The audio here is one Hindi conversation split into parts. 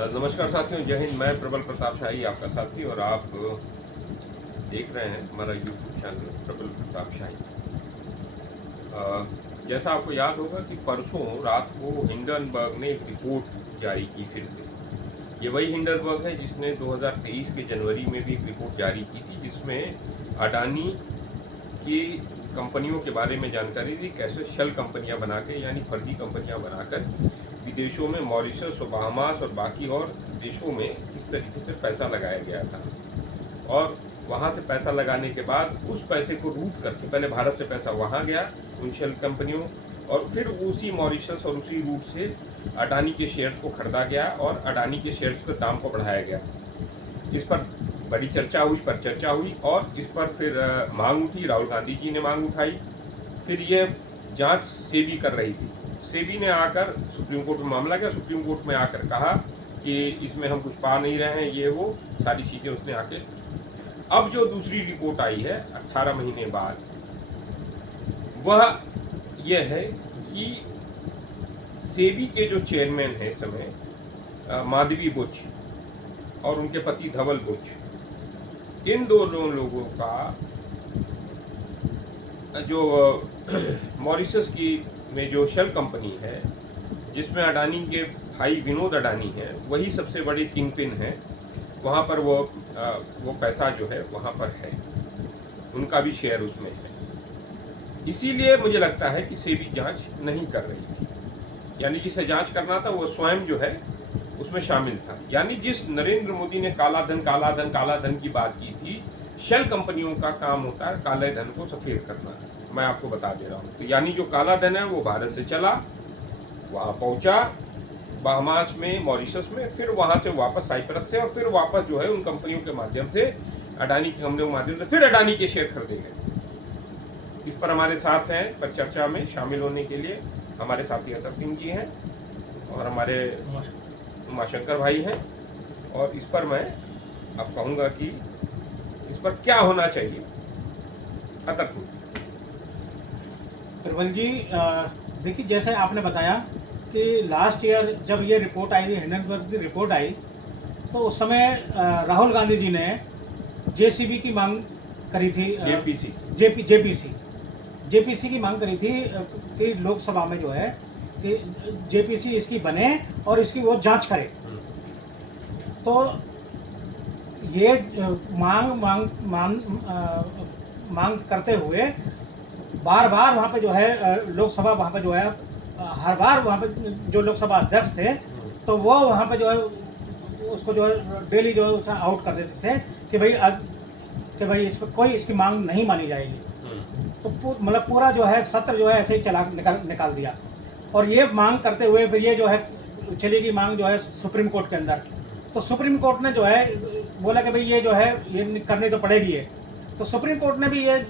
नमस्कार साथियों, जय हिंद। मैं प्रबल प्रताप शाही आपका साथी और आप देख रहे हैं हमारा यूट्यूब चैनल प्रबल प्रताप शाही। जैसा आपको याद होगा कि परसों रात को हिंडनबर्ग ने एक रिपोर्ट जारी की फिर से। ये वही हिंडनबर्ग है जिसने 2023 के जनवरी में भी एक रिपोर्ट जारी की थी, जिसमें अडानी की कंपनियों के बारे में जानकारी दी, कैसे शेल कंपनियां बना के यानी फर्जी कंपनियां बनाकर विदेशों में मॉरिशस और बहामास और बाकी और देशों में किस तरीके से पैसा लगाया गया था और वहाँ से पैसा लगाने के बाद उस पैसे को रूट करके पहले भारत से पैसा वहाँ गया उन शेल कंपनियों और फिर उसी मॉरिशस और उसी रूट से अडानी के शेयर्स को खरीदा गया और अडानी के शेयर्स के दाम को बढ़ाया गया। इस पर बड़ी चर्चा हुई और इस पर फिर मांग उठी, राहुल गांधी जी ने मांग उठाई। फिर ये जांच सेबी कर रही थी। सेबी ने आकर सुप्रीम कोर्ट में मामला किया, सुप्रीम कोर्ट में आकर कहा कि इसमें हम कुछ पा नहीं रहे हैं, ये वो सारी चीज़ें उसने आके। अब जो दूसरी रिपोर्ट आई है 18 महीने बाद, वह यह है कि सेबी के जो चेयरमैन हैं इस समय माधवी बुच और उनके पति धवल बुच, इन दोनों लोगों का जो मॉरिशस की में जो शेल कंपनी है जिसमें अडानी के भाई विनोद अडानी हैं, वही सबसे बड़े किंग पिन हैं। वहाँ पर वो पैसा जो है वहाँ पर है, उनका भी शेयर उसमें है। इसीलिए मुझे लगता है कि सेबी जांच नहीं कर रही थी, यानी जिसे जांच करना था वो स्वयं जो है उसमें शामिल था। यानी जिस नरेंद्र मोदी ने काला धन की बात की थी, शेल कंपनियों का काम होता है काले धन को सफेद करना। मैं आपको बता दे रहा हूँ। तो यानी जो काला धन है वो भारत से चला, वहाँ पहुँचा बहामास में, मॉरिशस में, फिर वहाँ से वापस साइप्रस से और फिर वापस जो है उन कंपनियों के माध्यम से अडानी की कंपनियों के माध्यम से फिर अडानी के शेयर खरीदे गए। इस पर हमारे साथ हैं पर चर्चा में शामिल होने के लिए हमारे साथी अतर सिंह जी हैं और हमारे उमाशंकर भाई हैं। और इस पर मैं अब कहूँगा कि इस पर क्या होना चाहिए। अतर सिंह। प्रबल जी, देखिए जैसे आपने बताया कि लास्ट ईयर जब ये रिपोर्ट आई, हिंडनबर्ग की रिपोर्ट आई, तो उस समय राहुल गांधी जी ने जेसीबी की मांग करी थी, जेपीसी की मांग करी थी कि लोकसभा में जो है कि जेपीसी इसकी बने और इसकी वो जांच करे। तो ये मांग करते हुए बार बार वहाँ पे जो है लोकसभा, वहाँ पे जो है हर बार वहाँ पे जो लोकसभा अध्यक्ष थे तो वो वहाँ पे जो है उसको जो है डेली जो है आउट कर देते थे कि भाई इस पर कोई इसकी मांग नहीं मानी जाएगी। तो मतलब पूरा जो है सत्र जो है ऐसे ही चला निकाल दिया और ये मांग करते हुए फिर ये जो है चलेगी मांग जो है सुप्रीम कोर्ट के अंदर। तो सुप्रीम कोर्ट ने जो है बोला कि भाई ये जो है ये करनी तो पड़ेगी है। तो सुप्रीम कोर्ट ने भी ये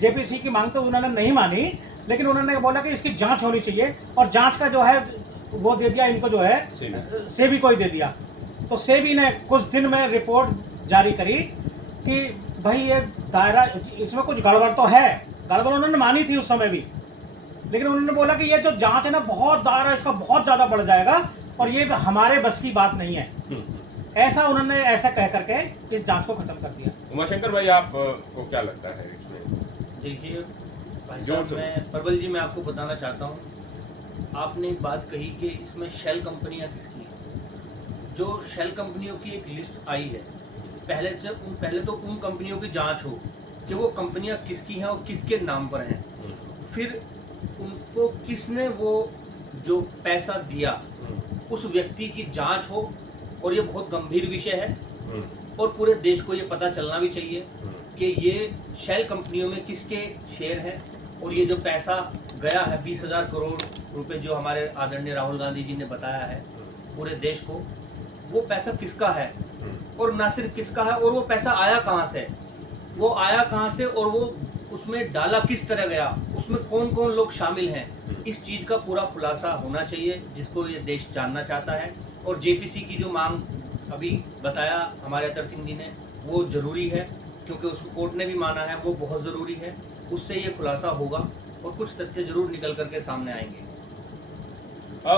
जेपीसी की मांग तो उन्होंने नहीं मानी, लेकिन उन्होंने बोला कि इसकी जांच होनी चाहिए और जांच का जो है वो दे दिया इनको, जो है सेबी को ही दे दिया। तो सेबी ने कुछ दिन में रिपोर्ट जारी करी कि भाई ये दायरा, इसमें कुछ गड़बड़ तो है। गड़बड़ उन्होंने मानी थी उस समय भी, लेकिन उन्होंने बोला कि ये जो जांच है ना, बहुत दायरा इसका बहुत ज़्यादा बढ़ जाएगा और ये हमारे बस की बात नहीं है। ऐसा उन्होंने ऐसा कह करके इस जांच को खत्म कर दिया। उमाशंकर भाई, आपको क्या लगता है इसमें? देखिए भाई साहब, मैं प्रबल जी मैं आपको बताना चाहता हूँ, आपने एक बात कही कि इसमें शेल कंपनियाँ किसकी हैं। जो शेल कंपनियों की एक लिस्ट आई है, पहले तो उन कंपनियों की जांच हो कि वो कंपनियाँ किसकी हैं और किसके नाम पर हैं। फिर उनको किसने वो जो पैसा दिया उस व्यक्ति की जांच हो, और ये बहुत गंभीर विषय है और पूरे देश को ये पता चलना भी चाहिए कि ये शेल कंपनियों में किसके शेयर हैं और ये जो पैसा गया है 20,000 करोड़ रुपए जो हमारे आदरणीय राहुल गांधी जी ने बताया है पूरे देश को, वो पैसा किसका है और ना सिर्फ किसका है, और वो पैसा आया कहाँ से, और वो उसमें डाला किस तरह गया, उसमें कौन कौन लोग शामिल हैं। इस चीज़ का पूरा खुलासा होना चाहिए जिसको ये देश जानना चाहता है। और जेपीसी की जो मांग अभी बताया हमारे अतर सिंह जी ने, वो ज़रूरी है क्योंकि उसको कोर्ट ने भी माना है, वो बहुत ज़रूरी है। उससे ये खुलासा होगा और कुछ तथ्य जरूर निकल करके सामने आएंगे।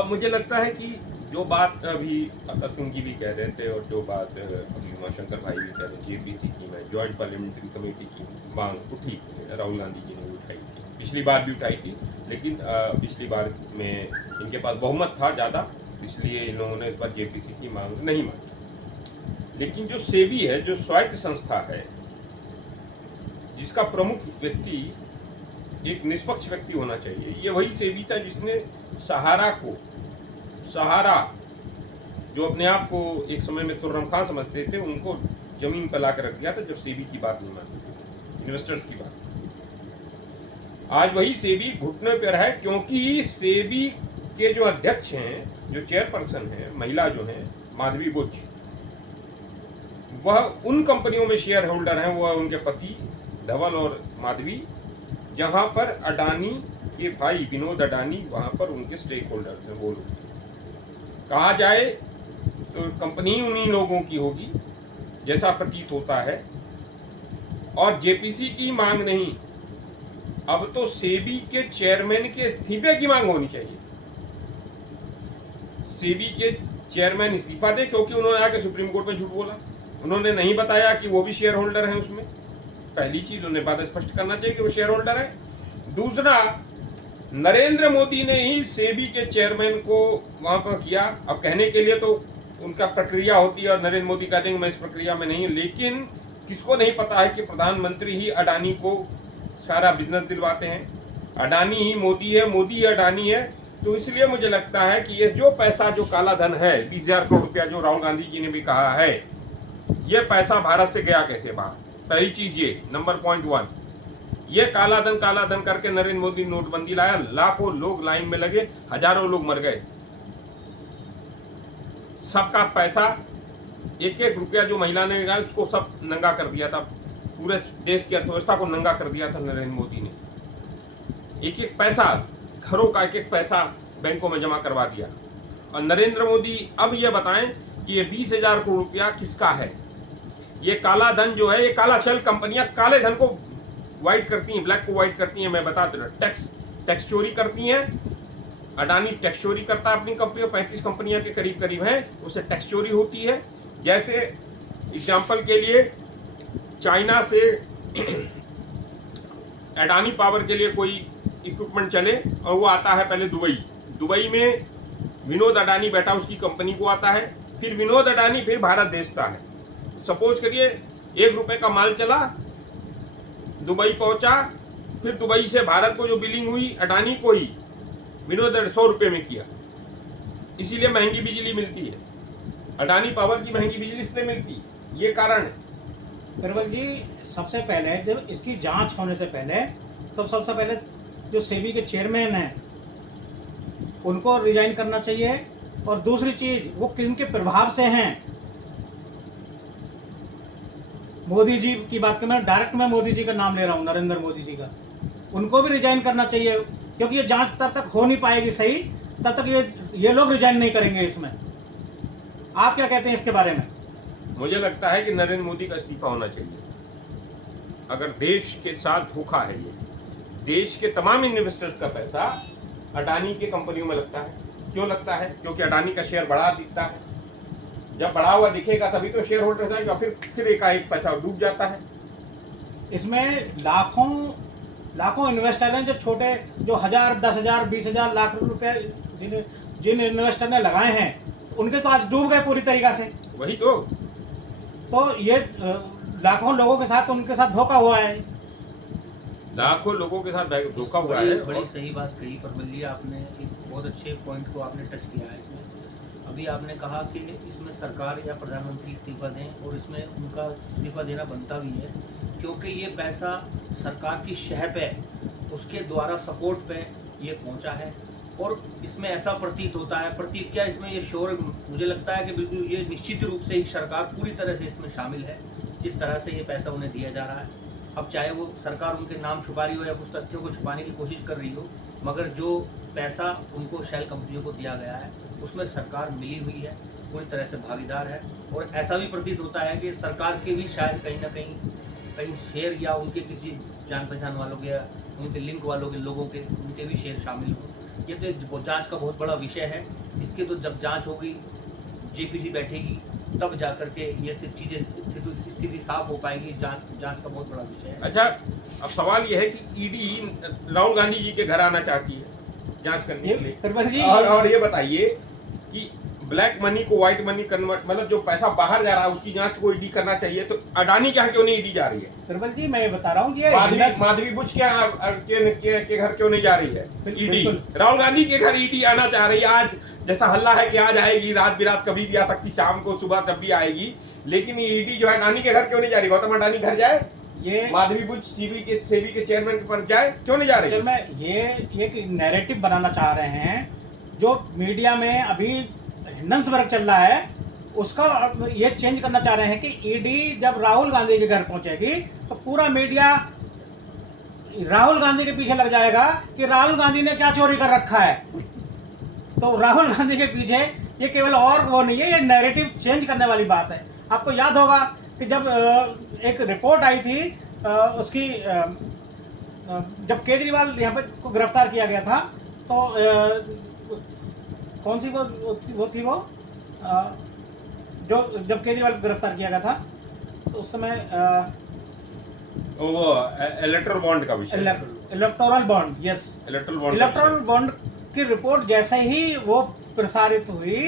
मुझे लगता है कि जो बात अभी अतर सिंह जी भी कह रहे थे और जो बात अभी उमाशंकर भाई भी कह रहे थे, जेपीसी की में जॉइंट पार्लियामेंट्री कमेटी की मांग उठी, राहुल गांधी जी ने उठाई थी, पिछली बार भी उठाई थी, लेकिन पिछली बार में इनके पास बहुमत था ज़्यादा, इसलिए इन लोगों ने इस बार जेपीसी की मांग नहीं मानी। लेकिन जो सेबी है, जो स्वायत्त संस्था है, जिसका प्रमुख व्यक्ति एक निष्पक्ष व्यक्ति होना चाहिए, ये वही सेबी था जिसने सहारा जो अपने आप को एक समय में तुर्रम खान समझते थे, उनको जमीन पर ला कर रख दिया था जब सेबी की बात नहीं मानते थे, इन्वेस्टर्स की बात। आज वही सेबी घुटने पर है, क्योंकि सेबी के जो अध्यक्ष हैं, जो चेयरपर्सन हैं, महिला जो हैं, माधवी बुच, वह उन कंपनियों में शेयर होल्डर हैं, वह उनके पति धवल और माधवी, जहां पर अडानी के भाई विनोद अडानी वहां पर उनके स्टेक होल्डर्स हैं। वो लोग कहा जाए तो कंपनी उन्हीं लोगों की होगी जैसा प्रतीत होता है, और जेपीसी की मांग नहीं, अब तो सेबी के चेयरमैन के इस्तीफे की मांग होनी चाहिए। सेबी के चेयरमैन इस्तीफा दे, क्योंकि उन्होंने आके सुप्रीम कोर्ट में झूठ बोला, उन्होंने नहीं बताया कि वो भी शेयर होल्डर हैं उसमें। पहली चीज उन्हें बात स्पष्ट करना चाहिए कि वो शेयर होल्डर है। दूसरा, नरेंद्र मोदी ने ही सेबी के चेयरमैन को वहां पर किया। अब कहने के लिए तो उनका प्रक्रिया होती है और नरेंद्र मोदी कहते हैं मैं इस प्रक्रिया में नहीं, लेकिन किसको नहीं पता है कि प्रधानमंत्री ही अडानी को सारा बिजनेस दिलवाते हैं, अडानी ही मोदी है, मोदी ही अडानी है। तो इसलिए मुझे लगता है कि ये जो पैसा, जो काला धन है 20,000 करोड़ रुपया, जो राहुल गांधी जी ने भी कहा है, ये पैसा भारत से गया कैसे बाहर, पहली चीज ये, नंबर पॉइंट 1, ये काला धन करके नरेंद्र मोदी नोटबंदी लाया, लाखों लोग लाइन में लगे, हजारों लोग मर गए, सबका पैसा, एक एक रुपया जो महिला ने निकाला उसको सब नंगा कर दिया था, पूरे देश की अर्थव्यवस्था को नंगा कर दिया था नरेंद्र मोदी ने। एक एक पैसा, घरों का एक एक पैसा बैंकों में जमा करवा दिया। और नरेंद्र मोदी अब ये बताएं कि ये 20,000 करोड़ रुपया किसका है। ये काला धन जो है, ये काला शेल कंपनियां काले धन को व्हाइट करती हैं, ब्लैक को व्हाइट करती हैं। मैं बता दे रहा, टैक्स चोरी करती हैं। अडानी टैक्स चोरी करता है अपनी कंपनियों, 35 कंपनियां के करीब करीब हैं, उससे टैक्स चोरी होती है। जैसे एग्जाम्पल के लिए चाइना से अडानी पावर के लिए कोई इक्विपमेंट चले और वो आता है पहले दुबई में विनोद अडानी बैठा, उसकी कंपनी को आता है, फिर विनोद अडानी फिर भारत भेजता है। सपोज करिए 1 रुपए का माल चला, दुबई पहुंचा, फिर दुबई से भारत को जो बिलिंग हुई अडानी को ही विनोद 100 रुपये में किया, इसीलिए महंगी बिजली मिलती है। अडानी पावर की महंगी बिजली इसलिए मिलती है, ये कारण है। बिरबल जी, सबसे पहले जब इसकी जांच होने से पहले तो सबसे पहले जो सेबी के चेयरमैन हैं उनको रिजाइन करना चाहिए, और दूसरी चीज वो किनके प्रभाव से हैं। मोदी जी की बात करें, मैं डायरेक्ट मैं मोदी जी का नाम ले रहा हूँ, नरेंद्र मोदी जी का, उनको भी रिजाइन करना चाहिए, क्योंकि ये जांच तब तक हो नहीं पाएगी सही, तब तक ये लोग रिजाइन नहीं करेंगे इसमें। आप क्या कहते हैं इसके बारे में? मुझे लगता है कि नरेंद्र मोदी का इस्तीफा होना चाहिए। अगर देश के साथ धोखा है, ये देश के तमाम इन्वेस्टर्स का पैसा अडानी के कंपनियों में लगता है। क्यों लगता है? क्योंकि अडानी का शेयर बढ़ा दिखता है, जब बढ़ा हुआ दिखेगा तभी तो शेयर होल्डर जाएगा, फिर एकाएक पैसा डूब जाता है। इसमें लाखों इन्वेस्टर हैं, जो छोटे, जो 1,000, 10,000, 20,000 लाख रुपए जिन इन्वेस्टर ने लगाए हैं, उनके तो आज डूब गए पूरी तरीका से। वही तो ये लाखों लोगों के साथ उनके साथ धोखा हुआ है, लाखों लोगों के साथ धोखा हुआ है। बड़ी सही बात कही परमल जी, आपने एक बहुत अच्छे पॉइंट को आपने टच किया है इसमें। अभी आपने कहा कि इसमें सरकार या प्रधानमंत्री इस्तीफा दें, और इसमें उनका इस्तीफा देना बनता भी है, क्योंकि ये पैसा सरकार की शह पे, उसके द्वारा सपोर्ट पे ये पहुंचा है। और इसमें ऐसा प्रतीत होता है, प्रतीत क्या, इसमें ये श्योर मुझे लगता है कि बिल्कुल ये निश्चित रूप से ही सरकार पूरी तरह से इसमें शामिल है, जिस तरह से ये पैसा उन्हें दिया जा रहा है। अब चाहे वो सरकार उनके नाम छुपा रही हो या कुछ तथ्यों को छुपाने की कोशिश कर रही हो, मगर जो पैसा उनको शेल कंपनियों को दिया गया है उसमें सरकार मिली हुई है, पूरी तरह से भागीदार है। और ऐसा भी प्रतीत होता है कि सरकार के भी शायद कहीं ना कहीं शेयर, या उनके किसी जान पहचान वालों के या उनके लिंक वालों के लोगों के, उनके भी शेयर शामिल हों, ये तो एक जांच का बहुत बड़ा विषय है। इसके तो जब जांच होगी, जेपीसी बैठेगी, तब जाकर के ये चीज़ें स्थिति साफ हो पाएगी। जांच का बहुत बड़ा विषय है। अच्छा, अब सवाल यह है कि ईडी राहुल गांधी जी के घर आना चाहती है जांच करने के लिए, प्रबल जी, और ये बताइए कि ब्लैक मनी को व्हाइट मनी कन्वर्ट, मतलब जो पैसा बाहर जा रहा है उसकी जांच को ईडी करना चाहिए, तो अडानी के यहाँ क्यों नहीं ईडी जा रही है? प्रबल जी मैं ये बता रहा हूँ कि माधवी बुच के घर क्यों नहीं जा रही है ईडी? बिल्कुल। राहुल गांधी के घर ईडी आना चाह रही है। आज जैसा हल्ला है कि आज आएगी, रात बिरात कभी भी आ सकती, शाम को सुबह तब भी आएगी, लेकिन ये ईडी जो है अडानी के घर क्यों नहीं जा रही? गौतम अडानी घर जाए, ये माधवी बुच सेबी के चेयरमैन के पास जाए, क्यों नहीं जा रही? चल मैं ये एक नैरेटिव बनाना चाह रहे हैं, जो मीडिया में अभी हिंडन वर्क चल रहा है उसका ये चेंज करना चाह रहे हैं कि ईडी जब राहुल गांधी के घर पहुंचेगी तो पूरा मीडिया राहुल गांधी के पीछे लग जाएगा कि राहुल गांधी ने क्या चोरी कर रखा है। तो राहुल गांधी के पीछे ये केवल और वो नहीं है, ये नैरेटिव चेंज करने वाली बात है। आपको याद होगा कि जब एक रिपोर्ट आई थी उसकी जब केजरीवाल यहाँ पे को गिरफ्तार किया गया था, तो कौन सी वो थी जो जब केजरीवाल को गिरफ्तार किया गया था तो उस समय वो इलेक्टोरल बॉन्ड का विषय, electoral bond, yes, electoral bond की रिपोर्ट जैसे ही वो प्रसारित हुई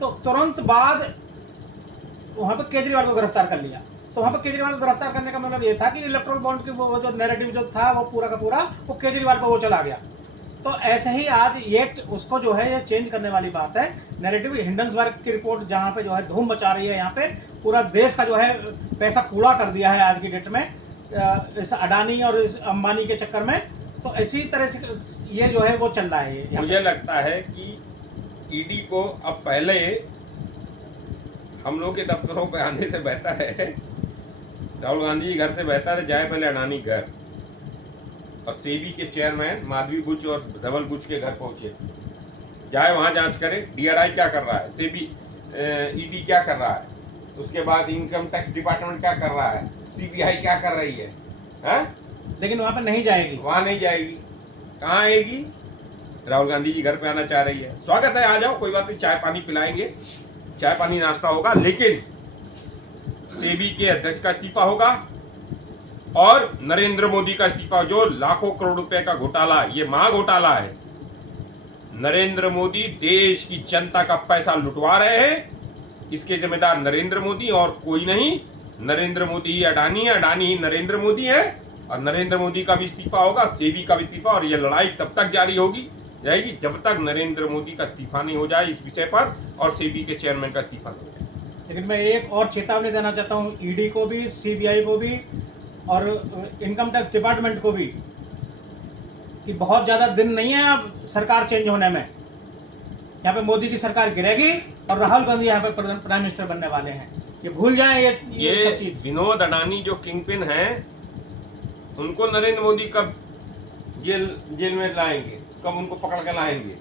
तो तुरंत बाद वहाँ पर केजरीवाल को गिरफ्तार कर लिया। तो वहाँ पर केजरीवाल को गिरफ्तार करने का मतलब ये था कि इलेक्टोरल बॉन्ड की वो जो नैरेटिव जो था वो पूरा का पूरा वो केजरीवाल को वो चला गया। तो ऐसे ही आज ये उसको जो है ये चेंज करने वाली बात है। नैरेटिव हिंडनबर्ग की रिपोर्ट जहाँ पे जो है धूम मचा रही है, यहाँ पे पूरा देश का जो है पैसा कूड़ा कर दिया है आज की डेट में इस अडानी और इस अंबानी के चक्कर में। तो इसी तरह से ये जो है वो चल रहा है। मुझे लगता है कि ईडी को अब पहले हम लोग के दफ्तरों पे आने से बेहतर है, राहुल गांधी घर से बेहतर है जाए पहले अडानी घर, और सेबी के चेयरमैन माधवी बुच और धवल बुच के घर पहुंचे, जाए वहां जांच करे डीआरआई क्या कर रहा है, सेबी ईडी क्या कर रहा है, उसके बाद इनकम टैक्स डिपार्टमेंट क्या कर रहा है, सीबीआई क्या कर रही है, हा? लेकिन वहां पर नहीं जाएगी, वहां नहीं जाएगी। कहाँ आएगी? राहुल गांधी जी घर पे आना चाह रही है। स्वागत है, आ जाओ, कोई बात नहीं, चाय पानी पिलाएंगे, चाय पानी नाश्ता होगा, लेकिन सेबी के अध्यक्ष का इस्तीफा होगा और नरेंद्र मोदी का इस्तीफा, जो लाखों करोड़ रुपए का घोटाला, ये महा घोटाला है। नरेंद्र मोदी देश की जनता का पैसा लुटवा रहे हैं, इसके जिम्मेदार नरेंद्र मोदी और कोई नहीं। नरेंद्र मोदी ही अडानी है, अडानी ही नरेंद्र मोदी है, और नरेंद्र मोदी का भी इस्तीफा होगा, सेबी का भी इस्तीफा, और ये लड़ाई तब तक जारी होगी जाएगी जब तक नरेंद्र मोदी का इस्तीफा नहीं हो जाए इस विषय पर, और सेबी के चेयरमैन का इस्तीफा नहीं हो जाए। लेकिन मैं एक और चेतावनी देना चाहता हूँ ईडी को भी, सीबीआई को भी और इनकम टैक्स डिपार्टमेंट को भी, कि बहुत ज़्यादा दिन नहीं है अब सरकार चेंज होने में। यहाँ पे मोदी की सरकार गिरेगी और राहुल गांधी यहाँ पे प्राइम मिनिस्टर बनने वाले हैं, ये भूल जाएं ये सब चीज। विनोद अडानी जो किंगपिन हैं, उनको नरेंद्र मोदी कब जेल में लाएंगे, कब उनको पकड़ कर लाएंगे?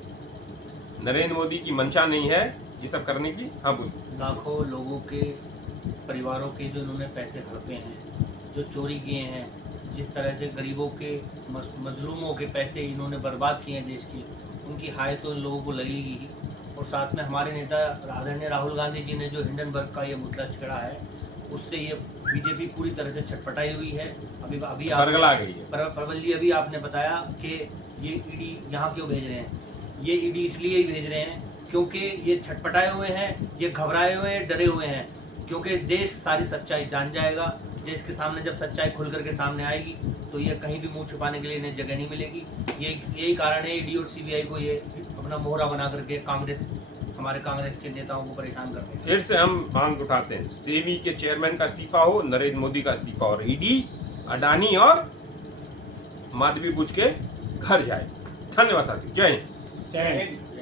नरेंद्र मोदी की मंशा नहीं है ये सब करने की। हाँ बोलिए। लाखों लोगों के परिवारों के जो इन्होंने पैसे हड़पे हैं, जो चोरी किए हैं, जिस तरह से गरीबों के मजलूमों के पैसे इन्होंने बर्बाद किए हैं देश के, उनकी हाय तो इन लोगों को लगेगी ही। और साथ में हमारे नेता आदरणीय राहुल गांधी जी ने जो हिंडनबर्ग का ये मुद्दा छेड़ा है, उससे ये बीजेपी पूरी तरह से छटपटाई हुई है। अभी बरगला गई है। प्रबल जी, अभी आपने बताया कि ये ईडी यहाँ क्यों भेज रहे हैं। ये ईडी इसलिए ही भेज रहे हैं क्योंकि ये छटपटाए हुए हैं, ये घबराए हुए हैं, डरे हुए हैं, क्योंकि देश सारी सच्चाई जान जाएगा। देश के सामने जब सच्चाई खुल करके सामने आएगी तो ये कहीं भी मुंह छुपाने के लिए इन्हें जगह नहीं मिलेगी। यही कारण है ईडी और सीबीआई को ये अपना मोहरा बना करके हमारे कांग्रेस के नेताओं को परेशान करते हैं। फिर से हम मांग उठाते हैं, सेबी के चेयरमैन का इस्तीफा हो, नरेंद्र मोदी का इस्तीफा, और ईडी अडानी और माधवी बुच के घर जाए। धन्यवाद साथी, जय हिंद। जय हिंद।